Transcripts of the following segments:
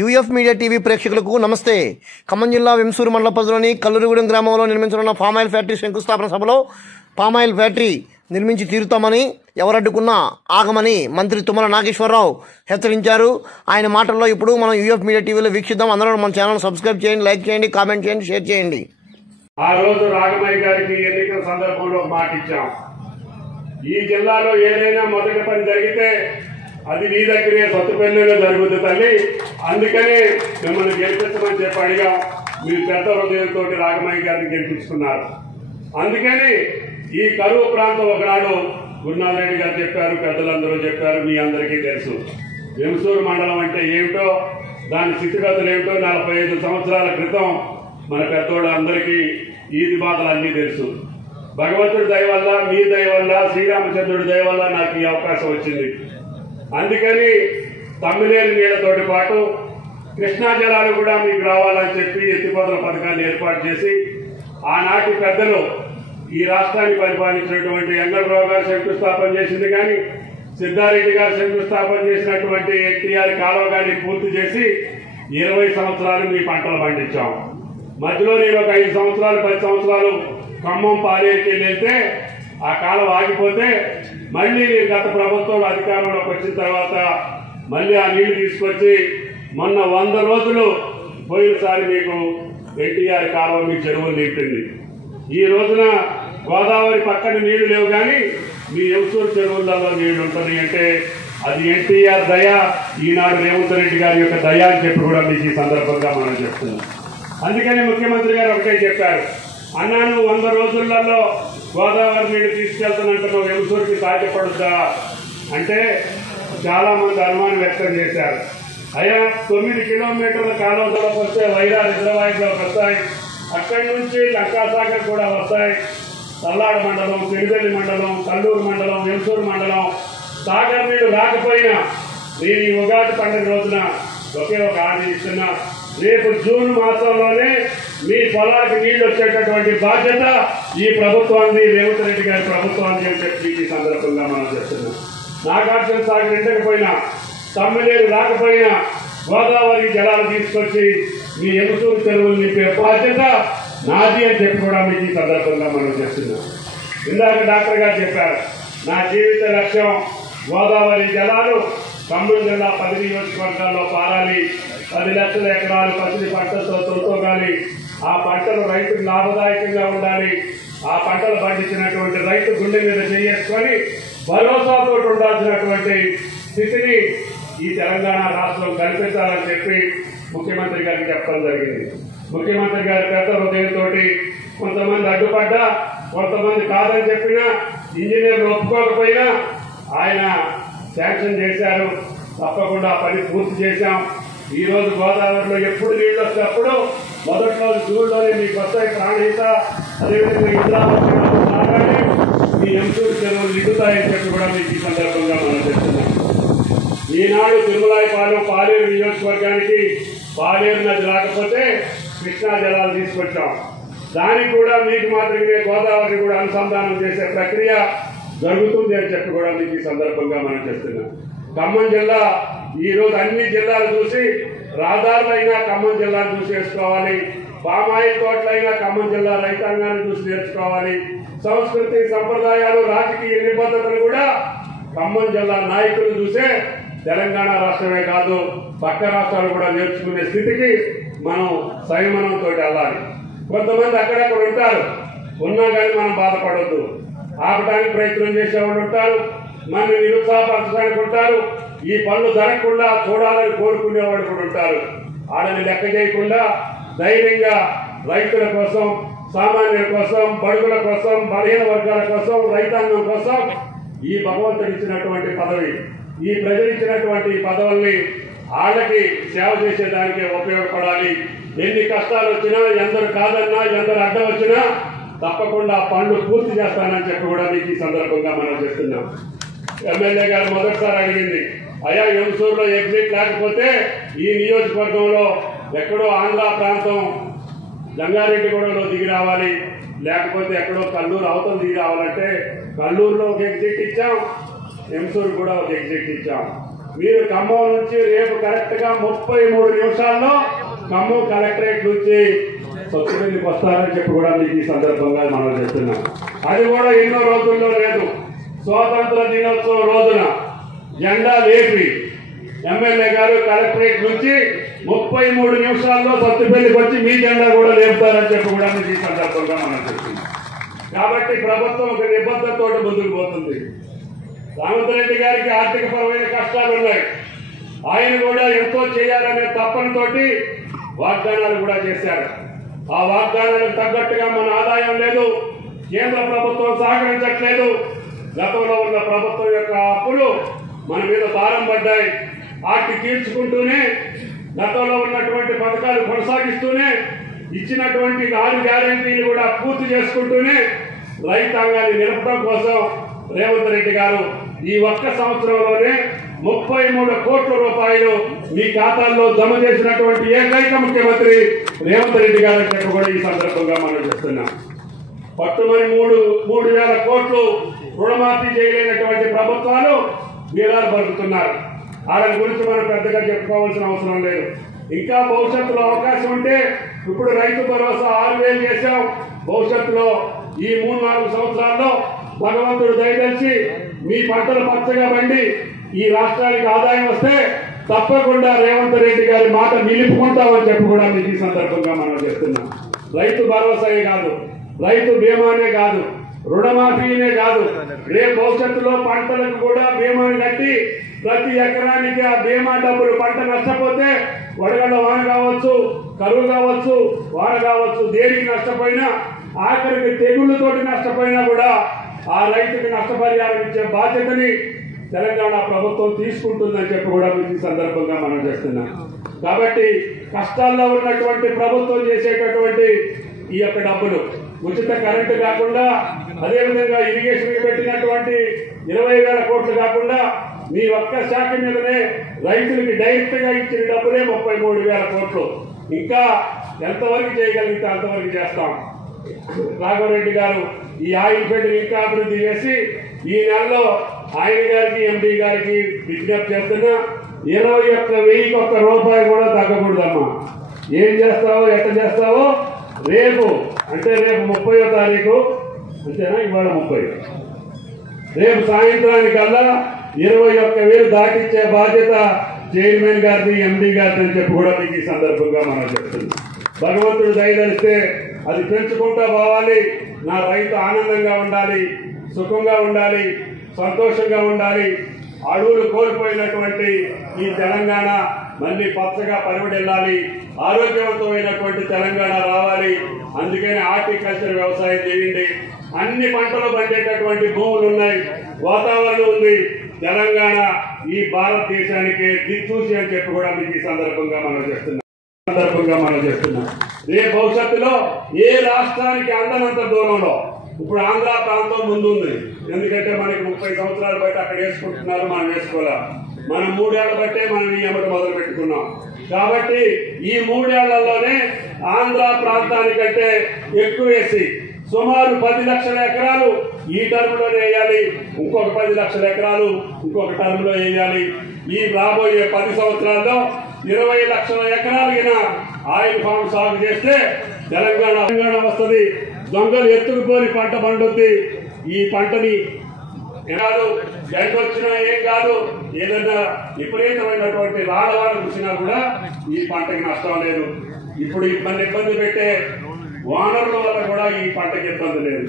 UF media TV ప్రేక్షకులకు నమస్తే. ఖమ్మం జిల్లా వెంసూరు మండల పరిధిలోని కల్లూరిగూడెం గ్రామంలో నిర్మించనున్న పామాయిల్ ఫ్యాక్టరీ శంకుస్థాపన సభలో పామాయిల్ ఫ్యాక్టరీ నిర్మించి తీరుతామని, ఎవరడ్డుకున్నా ఆగమని మంత్రి తుమ్మల నాగేశ్వరరావు హెచ్చరించారు. ఆయన మాటల్లో ఇప్పుడు మనం యూఎఫ్ మీడియా టీవీలో వీక్షిద్దాం. అందరూ మన ఛానల్ సబ్స్క్రైబ్ చేయండి, లైక్ చేయండి, కామెంట్ చేయండి, షేర్ చేయండి. ఆ రోజు రాఘమయ్య గారికి ఎన్నికల సందర్భంలో మాట ఇచ్చాం. ఈ జిల్లాలో ఏదైనా మొదటి పని జరిగితే అది నీ దగ్గరే సత్తుపల్లిలో జరుగుతుంది తల్లి, అందుకని మిమ్మల్ని గెలిపించమని చెప్పి అడిగా. మీరు పెద్ద హృదయంతో రాఘమయ్య గారిని గెలిపించుకున్నారు. అందుకని ఈ కరువు ప్రాంతం ఒకనాడు గురునాథరెడ్డి గారు చెప్పారు, పెద్దలందరూ చెప్పారు, మీ అందరికీ తెలుసు. వెంసూరు మండలం అంటే ఏమిటో, దాని స్థితిగతులు ఏమిటో 45 సంవత్సరాల క్రితం మన పెద్దోళ్ళందరికీ ఈది బాధలు అన్నీ తెలుసు. భగవంతుడి దయ వల్ల, మీ దయ వల్ల, శ్రీరామచంద్రుడి దయ వల్ల నాకు ఈ అవకాశం వచ్చింది. అందుకని తమ్మినేరు నీళ్లతోటి పాటు కృష్ణా జలాలు కూడా మీకు రావాలని చెప్పి ఎత్తిపోతల పథకాన్ని ఏర్పాటు చేసి, ఆనాటి పెద్దలు ఈ రాష్ట్రాన్ని పరిపాలించినటువంటి వెంకటరావు గారు శంకుస్థాపన చేసింది కానీ, సిద్ధారెడ్డి గారు శంకుస్థాపన చేసినటువంటి ఎన్టీఆర్ కాలువ కానీ పూర్తి చేసి 20 సంవత్సరాలు మీ పంటలు పండించాం. మధ్యలో నేను ఒక 5 సంవత్సరాలు 10 సంవత్సరాలు ఖమ్మం పాలేరుకి వెళ్తే ఆ కాలం ఆగిపోతే మళ్ళీ నేను గత ప్రభుత్వం అధికారంలోకి వచ్చిన తర్వాత మళ్ళీ ఆ నీళ్లు తీసుకొచ్చి మొన్న 100 రోజులు పోయినసారి మీకు ఎన్టీఆర్ కాలువ మీ చెరువులు నింపింది. ఈ రోజున గోదావరి పక్కన నీళ్లు లేవు కానీ మీ వెంసూరు చెరువులలో నీళ్లు ఉంటుంది అంటే అది ఎన్టీఆర్ దయ, ఈనాడు రేవంత్ రెడ్డి గారి యొక్క దయ అని చెప్పి కూడా మీకు ఈ సందర్భంగా మనం చెప్తున్నాం. అందుకని ముఖ్యమంత్రి గారు ఒకటే చెప్పారు, అన్నా నువ్వు 100 రోజులలో గోదావరి నీళ్లు తీసుకెళ్తానంటున్నావు, వెంసూరుకి సాధ్యపడుద్దా అంటే చాలా మంది అనుమానం వ్యక్తం చేశారు. అయ్యా 9 కిలోమీటర్ల కాలువలోకి వస్తే వైరా రిజర్వాయర్లోకి వస్తాయి, అక్కడి నుంచి లంకాసాగర్ కూడా వస్తాయి, తల్లాడ మండలం, పెనుబెల్లి మండలం, కల్లూరు మండలం, వెంసూరు మండలం సాగర్ నీళ్లు రాకపోయినా నేను ఈ ఉగాది పండుగ రోజున ఒకే ఒక హామీ ఇస్తున్నా, రేపు జూన్ మాసంలోనే మీ పొలాలకు నీళ్లు వచ్చేటటువంటి బాధ్యత ఈ ప్రభుత్వాన్ని, రేవంత్ రెడ్డి గారి ప్రభుత్వాన్ని అని చెప్పి ఈ సందర్భంగా మనం చెప్తున్నాం. నాగార్జున సాగర్ ఎండకపోయినా, తమ్మినేరు రాకపోయినా గోదావరి జలాలు తీసుకొచ్చి మీ వెంసూరు చెరువులు నింపే బాధ్యత నాది అని చెప్పి కూడా మీకు ఈ సందర్భంగా మనం చెప్తున్నాం. ఇందాక డాక్టర్ గారు చెప్పారు, నా జీవిత లక్ష్యం గోదావరి జలాలు ఖమ్మం జిల్లా 10 నియోజకవర్గాల్లో పారాలి, 10 లక్షల ఎకరాలు పసిడి పంటలతో తొలతోగాలి, ఆ పంటలు రైతుకు లాభదాయకంగా ఉండాలి, ఆ పంటలు పండించినటువంటి రైతు గుండె మీద చేసుకొని భరోసాతో ఉండాల్సినటువంటి స్థితిని ఈ తెలంగాణ రాష్ట్రం కల్పించాలని చెప్పి ముఖ్యమంత్రి గారికి చెప్పడం జరిగింది. ముఖ్యమంత్రి గారి పెద్ద హృదయంతో కొంతమంది అడ్డుపడ్డా, కొంతమంది కాదని చెప్పినా, ఇంజనీర్లు ఒప్పుకోకపోయినా ఆయన శాంక్షన్ చేశారు. తప్పకుండా పని పూర్తి చేశాం. ఈ రోజు గోదావరిలో ఎప్పుడు నీళ్లు వచ్చినప్పుడు మొదటి రోజు జూన్లోనే మీకు వస్తాయి ప్రాణహిత, అదేవిధంగా ఇంద్రావతి సాగాలి, మీ వెంసూరు చెరువులు నిండుతాయని చెప్పి కూడా మీకు ఈ సందర్భంగా మనం చెప్తున్నాం. ఈనాడు తిరుమలాయపాలెం పాలేరు నియోజకవర్గానికి పాలేరు నది రాకపోతే కృష్ణా జలాలు తీసుకొచ్చాం. దానికి కూడా మీకు మాత్రమే గోదావరిని కూడా అనుసంధానం చేసే ప్రక్రియ జరుగుతుంది అని చెప్పి కూడా మీకు ఈ సందర్భంగా మనం చెప్తున్నాం. ఖమ్మం జిల్లా ఈ రోజు అన్ని జిల్లాలు చూసి, రహదారులైనా ఖమ్మం జిల్లాను చూసి నేర్చుకోవాలి, పామాయిల్ తోటలైనా ఖమ్మం జిల్లా రైతాంగాన్ని చూసి నేర్చుకోవాలి, సంస్కృతి సంప్రదాయాలు రాజకీయ నిబద్ధతలు కూడా ఖమ్మం జిల్లా నాయకులు చూసే తెలంగాణ రాష్ట్రమే కాదు పక్క రాష్ట్రాలు కూడా నేర్చుకునే స్థితికి మనం సంయమనంతో వెళ్ళాలి. కొంతమంది అక్కడక్కడ ఉంటారు, ఉన్నా కానీ మనం బాధపడొద్దు, ఆపడానికి ప్రయత్నం చేసేవాళ్ళు ఉంటారు, మనల్ని నిరుత్సాహపరచడానికి ఉంటారు, ఈ పనులు జరగకుండా చూడాలని కోరుకునేవాళ్ళు కూడా ఉంటారు. వాళ్ళని లెక్క చేయకుండా ధైర్యంగా రైతుల కోసం, సామాన్యుల కోసం, బడుగుల కోసం, బలహీన వర్గాల కోసం, రైతాంగం కోసం ఈ భగవంతుడు ఇచ్చినటువంటి పదవి, ఈ ప్రజలు ఇచ్చినటువంటి పదవుల్ని వాళ్ళకి సేవ చేసేదానికే ఉపయోగపడాలి. ఎన్ని కష్టాలు వచ్చినా, ఎందరు కాదన్నా, ఎందరు అడ్డం వచ్చినా తప్పకుండా పనులు పూర్తి చేస్తానని చెప్పి కూడా మీకు ఈ సందర్భంగా మనం చెప్తున్నాం. ఎమ్మెల్యే గారు మొదటిసారి అడిగింది, అయ్యా వెంసూరులో ఎగ్జిట్ లేకపోతే ఈ నియోజకవర్గంలో ఎక్కడో ఆంధ్ర ప్రాంతం జంగారెడ్డిగూడలో దిగి రావాలి, లేకపోతే ఎక్కడో కల్లూరు అవతల దిగి రావాలంటే కల్లూరులో ఒక ఎగ్జిట్ ఇచ్చాం, వెంసూరు కూడా ఒక ఎగ్జిట్ ఇచ్చాం. మీరు ఖమ్మం నుంచి రేపు కరెక్ట్ గా 33 నిమిషాల్లో ఖమ్మం కలెక్టరేట్ నుంచి సొత్తుపల్లికి వస్తారని చెప్పి కూడా మీకు ఈ సందర్భంగా మనం చెప్తున్నాం. అది కూడా ఎన్నో రోజుల్లో లేదు. స్వాతంత్ర దినోత్సవం రోజున జెండా లేపి ఎమ్మెల్యే గారు కలెక్టరేట్ నుంచి 33 నిమిషాల్లో సొత్తుపల్లికి వచ్చి మీ జెండా కూడా లేపుతారని చెప్పి కూడా మీకు ఈ సందర్భంగా మనం చెప్తున్నాం. కాబట్టి ప్రభుత్వం ఒక నిబద్ధతతో ముందుకు పోతుంది. రామచంద్రెడ్డి గారికి ఆర్థిక పరమైన కష్టాలు ఉన్నాయి. ఆయన కూడా ఎంతో చేయాలనే తప్పనతోటి వాగ్దానాలు కూడా చేశారు. ఆ వాగ్దానాలకు తగ్గట్టుగా మన ఆదాయం లేదు. కేంద్ర ప్రభుత్వం సహకరించట్లేదు. గతంలో ఉన్న ప్రభుత్వం యొక్క అప్పులు మన మీద భారం పడ్డాయి. వాటిని తీర్చుకుంటూనే గతంలో ఉన్నటువంటి పథకాలు కొనసాగిస్తూనే ఇచ్చినటువంటి 6 గ్యారెంటీలు కూడా పూర్తి చేసుకుంటూనే రైతాంగాన్ని నిలపడం కోసం రేవంత్ రెడ్డి గారు ఈ ఒక్క సంవత్సరంలోనే 33 కోట్ల రూపాయలు మీ ఖాతాల్లో జమ చేసినటువంటి ఏకైక ముఖ్యమంత్రి రేవంత్ రెడ్డి గారు అని చెప్పి కూడా ఈ సందర్భంగా మనం చెప్తున్నాం. పట్టుమని 3,000 కోట్లు రుణమాఫీ చేయలేనటువంటి ప్రభుత్వాలు వీరాలు పలుకుతున్నారు. వాళ్ళ గురించి మనం పెద్దగా చెప్పుకోవాల్సిన అవసరం లేదు. ఇంకా భవిష్యత్తులో అవకాశం ఉంటే ఇప్పుడు రైతు భరోసా 6,000 చేశాం. భవిష్యత్తులో ఈ 3-4 సంవత్సరాల్లో భగవంతుడు దయచేసి మీ పంటలు పచ్చగా పండి ఈ రాష్ట్రానికి ఆదాయం వస్తే తప్పకుండా రేవంత్ రెడ్డి గారి మాట నిలుపుకుంటామని చెప్పి కూడా మీకు ఈ సందర్భంగా మనం చెప్తున్నాం. రైతు భరోసాయే కాదు, రైతు బీమానే కాదు, రుణమాఫీనే కాదు, రేపు భవిష్యత్తులో పంటలకు కూడా బీమాని కట్టి ప్రతి ఎకరానికి ఆ బీమా డబ్బులు పంట నష్టపోతే వడగళ్ళ వాన కావచ్చు, కరువు కావచ్చు, వాన కావచ్చు, దేనికి నష్టపోయినా ఆఖరికి తెగుళ్లతోటి నష్టపోయినా కూడా ఆ రైతుకి నష్టపరిహారం ఇచ్చే బాధ్యతని తెలంగాణ ప్రభుత్వం తీసుకుంటుందని చెప్పి కూడా ఈ సందర్భంగా మనం చేస్తున్నాం. కాబట్టి కష్టాల్లో ఉన్నటువంటి ప్రభుత్వం చేసేటటువంటి ఈ యొక్క డబ్బులు ఉచిత కరెంటు కాకుండా, అదేవిధంగా ఇరిగేషన్ పెట్టినటువంటి 20,000 కోట్లు కాకుండా మీ ఒక్క శాఖ మీదనే రైతులకి డైరెక్ట్ గా ఇచ్చిన డబ్బులే 33,000 కోట్లు. ఇంకా ఎంతవరకు చేయగలిగితే అంతవరకు చేస్తాం. రాఘవరెడ్డి గారు ఈ ఆయిల్ ఫెడ్ ఇంకా అభివృద్ధి చేసి ఈ నెలలో ఆయన గారికి, ఎండి గారికి విజ్ఞప్తి చేస్తున్నా, 21,000 రూపాయి కూడా తగ్గకూడదమ్మా. ఏం చేస్తావో ఎట్ట చేస్తావో రేపు అంటే రేపు 30వ తారీఖు అంతేనా, ఇవాళ 30, రేపు సాయంత్రానికల్లా 21,000 దాటిచ్చే బాధ్యత చైర్మన్ గారిది, ఎండి గారిది అని చెప్పి కూడా మీకు ఈ సందర్భంగా మనం చెప్తున్నాం. భగవంతుడు దయదలిస్తే అది పెంచుకుంటూ పోవాలి. నా రైతు ఆనందంగా ఉండాలి, సుఖంగా ఉండాలి, సంతోషంగా ఉండాలి. అడవులు కోల్పోయినటువంటి ఈ తెలంగాణ మళ్ళీ పచ్చగా పరిమళిల్లాలి, ఆరోగ్యవంతమైనటువంటి తెలంగాణ రావాలి. అందుకని హార్టికల్చర్ వ్యవసాయం చేయండి. అన్ని పంటలు పండేటటువంటి భూములు ఉన్నాయి, వాతావరణం ఉంది. తెలంగాణ ఈ భారతదేశానికి దిక్సూచి అని చెప్పి కూడా మీకు ఈ సందర్భంగా మనం చేస్తున్నాం. రేపు భవిష్యత్తులో ఏ రాష్ట్రానికి అందనంత దూరంలో ఇప్పుడు ఆంధ్ర ప్రాంతం ముందుంది. ఎందుకంటే మనకి 30 సంవత్సరాలు బట్టి అక్కడ వేసుకుంటున్నారు, మనం వేసుకోలే. మనం 3 ఏళ్ల బట్టే మనం ఈ ఎమ్మట మొదలు పెట్టుకున్నాం. కాబట్టి ఈ 3 ఏళ్లలోనే ఆంధ్ర ప్రాంతానికంటే ఎక్కువ వేసి సుమారు 10 లక్షల ఎకరాలు ఈ టర్మ్ లోనే వేయాలి, ఇంకొక 10 లక్షల ఎకరాలు ఇంకొక టర్మ్ లో వేయాలి. ఈ రాబోయే 10 సంవత్సరాల్లో 20 లక్షల ఎకరాలైన ఆయిల్ ఫామ్ సాగు చేస్తే తెలంగాణ వస్తుంది. దొంగలు ఎత్తుకుపోని పంట పండుద్ది. ఈ పంటని కాదు, ఎండ వచ్చినా ఏం కాదు, ఏదైనా విపరీతమైనటువంటి రాళ్ళవాడ చూసినా కూడా ఈ పంటకి నష్టం లేదు. ఇప్పుడు ఇబ్బంది పెట్టే వానరుల వల్ల కూడా ఈ పంటకి ఇబ్బంది లేదు.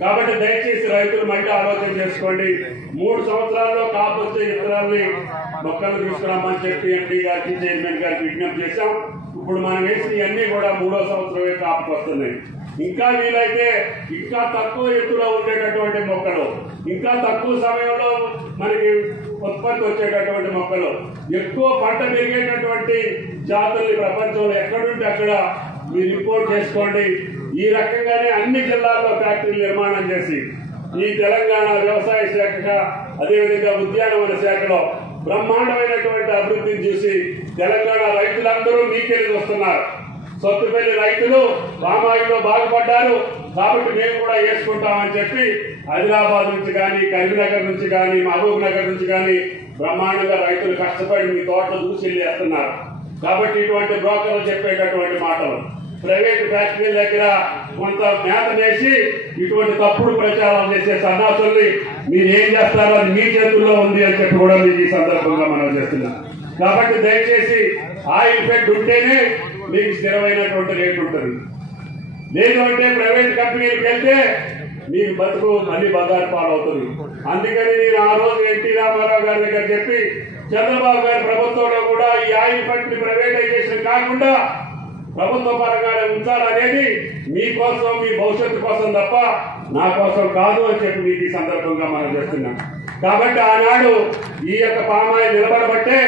కాబట్టి దయచేసి రైతులు మళ్ళీ ఆలోచన చేసుకోండి. 3 సంవత్సరాల్లో కాపు వచ్చే ఇతరాలని మొక్కలు తీసుకురామని చెప్పి ఎంపీ గారికి, చైర్మన్ గారికి విజ్ఞప్తి చేశాం. ఇప్పుడు మనం వేసి అన్ని కూడా 3వ సంవత్సరమే కాపుకు వస్తున్నాయి. ఇంకా వీలైతే ఇంకా తక్కువ ఎత్తులో ఉండేటటువంటి మొక్కలు, ఇంకా తక్కువ సమయంలో మనకి ఉత్పత్తి వచ్చేటటువంటి మొక్కలు, ఎక్కువ పంట పెరిగేటటువంటి జాతుల్ని ప్రపంచంలో ఎక్కడుంటే అక్కడ మీరు ఇంపోర్ట్ చేసుకోండి. ఈ రకంగానే అన్ని జిల్లాల్లో ఫ్యాక్టరీలు నిర్మాణం చేసి ఈ తెలంగాణ వ్యవసాయ శాఖ, అదేవిధంగా ఉద్యానవన శాఖలో బ్రహ్మాండమైనటువంటి అభివృద్ధిని చూసి తెలంగాణ రైతులందరూ మీకెళ్ళి వస్తున్నారు. సొత్తుపల్లి రైతులు రామాయిలో బాగుపడ్డారు కాబట్టి మేము కూడా వేసుకుంటామని చెప్పి ఆదిలాబాద్ నుంచి కానీ, కరీంనగర్ నుంచి కానీ, మహబూబ్ నగర్ నుంచి కానీ బ్రహ్మాండంగా రైతులు కష్టపడి మీ తోటలు చూసి వేస్తున్నారు. కాబట్టి ఇటువంటి బ్రోకర్లు చెప్పేటటువంటి మాటలు, ప్రైవేట్ ఫ్యాక్టరీల దగ్గర కొంత మేత వేసి ఇటువంటి తప్పుడు ప్రచారాలు చేసే సన్నాసుల్ని మీరు ఏం చేస్తారో అది మీ చేతుల్లో ఉంది అని చెప్పి కూడా మీకు ఈ సందర్భంగా మనం చేస్తున్నాం. కాబట్టి దయచేసి ఆయిల్ ఫెడ్ ఉంటేనే మీకు స్థిరమైనటువంటి రేటు ఉంటుంది. లేదు అంటే ప్రైవేట్ కంపెనీలకు వెళ్తే మీకు బతుకు మళ్ళీ బంగారు పాలవుతుంది. అందుకని నేను ఆ రోజు ఎన్టీ రామారావు గారి దగ్గర చెప్పి చంద్రబాబు గారి ప్రభుత్వంలో కూడా ఈ ఆయిల్ ఫెడ్ ప్రైవేటైజేషన్ కాకుండా ప్రభుత్వ పరంగానే ఉంచాలనేది మీకోసం, మీ భవిష్యత్తు కోసం తప్ప నా కోసం కాదు అని చెప్పి మీకు ఈ సందర్భంగా మనం చేస్తున్నాం. కాబట్టి ఆనాడు ఈ యొక్క పామాయిల్ నిలబడబట్టే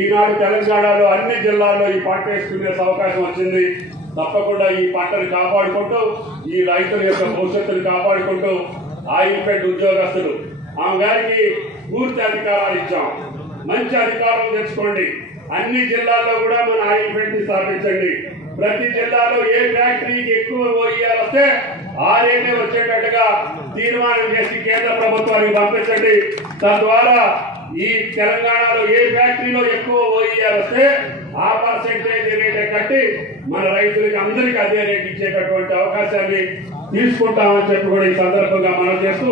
ఈనాడు తెలంగాణలో అన్ని జిల్లాల్లో ఈ పంట వేసుకునే అవకాశం వచ్చింది. తప్పకుండా ఈ పంటను కాపాడుకుంటూ, ఈ రైతుల యొక్క భవిష్యత్తును కాపాడుకుంటూ ఆయిల్ ఫెడ్ ఉద్యోగస్తులు ఆమె గారికి పూర్తి అధికారాలు ఇచ్చాం. మంచి అధికారం తెచ్చుకోండి. అన్ని జిల్లాల్లో కూడా మన ఆయిల్ ఫెడ్ ని స్థాపించండి. ప్రతి జిల్లాలో ఏ ఫ్యాక్టరీకి ఎక్కువ ఓఈఆర్ వస్తే ఆ రేటే వచ్చేటట్టుగా తీర్మానం చేసి కేంద్ర ప్రభుత్వానికి పంపించండి. తద్వారా ఈ తెలంగాణలో ఏ ఫ్యాక్టరీలో ఎక్కువ ఓఈఆర్ వస్తే ఆ పర్సెంటేజ్ రేటే కట్టి మన రైతులకి అందరికీ అదే రేట్ ఇచ్చేటటువంటి అవకాశాన్ని తీసుకుంటామని చెప్పి కూడా ఈ సందర్భంగా మనం చేస్తూ